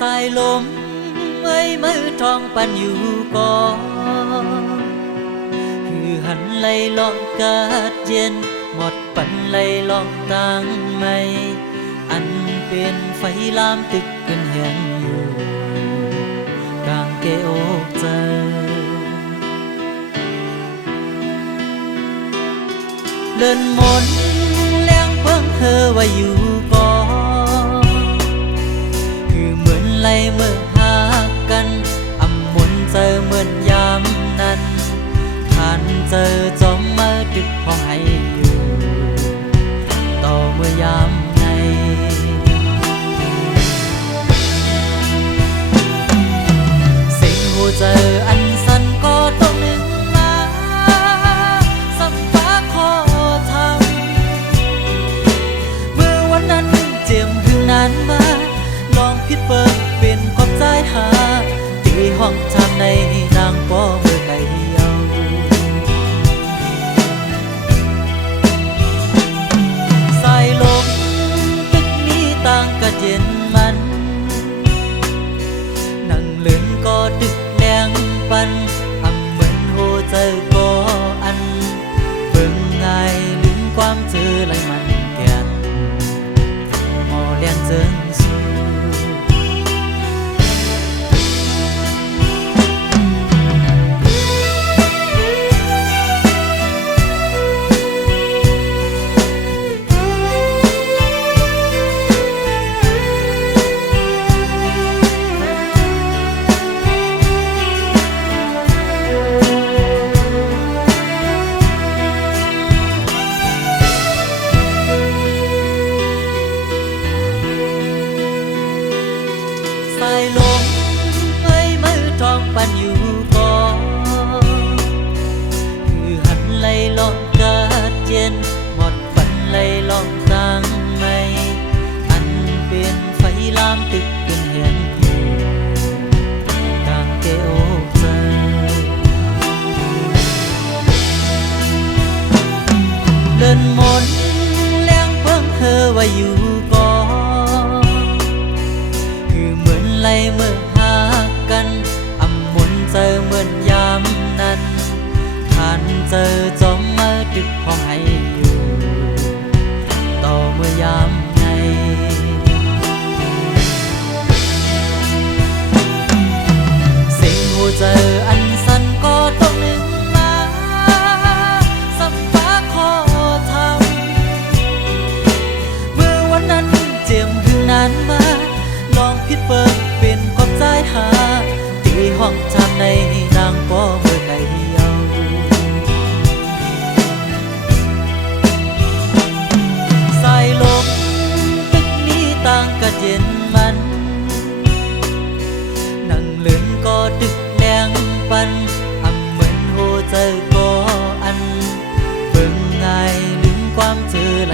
สายลมเอ้ยมือทองปันอยู่ก่อนคือหันไหลลองกาดเย็นหมดปันไหลลองตั้งไม่อันเป็นไฟลามตึกกันแหงอยู่กลางเกอกใจเดินมนแล้งเพิ่งเธอว่าอยู่ก่อนคือเหมือนไหลเมื่อหากันอำมนเจอเหมือนยามนั้นผ่านเจอจอมมาดึกห้องให้อยู่ต่อเมื่อยามในสิ่งหูเจออันสั้นก็ต้องนึงมาสัมภาขอทำเมื่อวันนั้นเจียมถึงนั้นมาลองพิดเปิดเป็นขอบใจหาตีห้องทำในนางป้อเมื่อไกลเยาสายลมตึกนี้ต่างกะเย็นมันนั่งเล่นก็ดึกแรงปันอำเหมือนโหเจอก็อันเบิ่งง่ายลืมความเจอไหลมันแก่นหมอเลี้ยงเจิงสูสายลมเอ้ยมือทองปันอยู่ก่อนคือหันไหลลองกาดเย็นหมดปันไหลลองตั้งไม่อันเป็นไฟลามตึกเป็นแหงอยู่กลางเกอกใจเดินมนแล้งเพิ่งเธอว่าอยู่ก่อนคือเหมือนไหลเมื่อหากันอำมนเจอเหมือนยามนั้นผ่านเจอจอมมาดึกห้องให้อยู่ต่อเมื่อยามในสิ่งหูเจออันสั้นก็ต้องนึงมาสัมภาขอทำเมื่อวันนั้นเจียมถึงนั้นมาลองพิดเปิดเป็นขอบใจหาตีห้องทำในนางป้อเมื่อไกลเยาสายลมตึกนี้ต่างกะเย็นมันนั่งเล่นก็ดึกแรงปันอำเหมือนโหเจอก็อันเบิ่งง่ายลืมความเจอไหล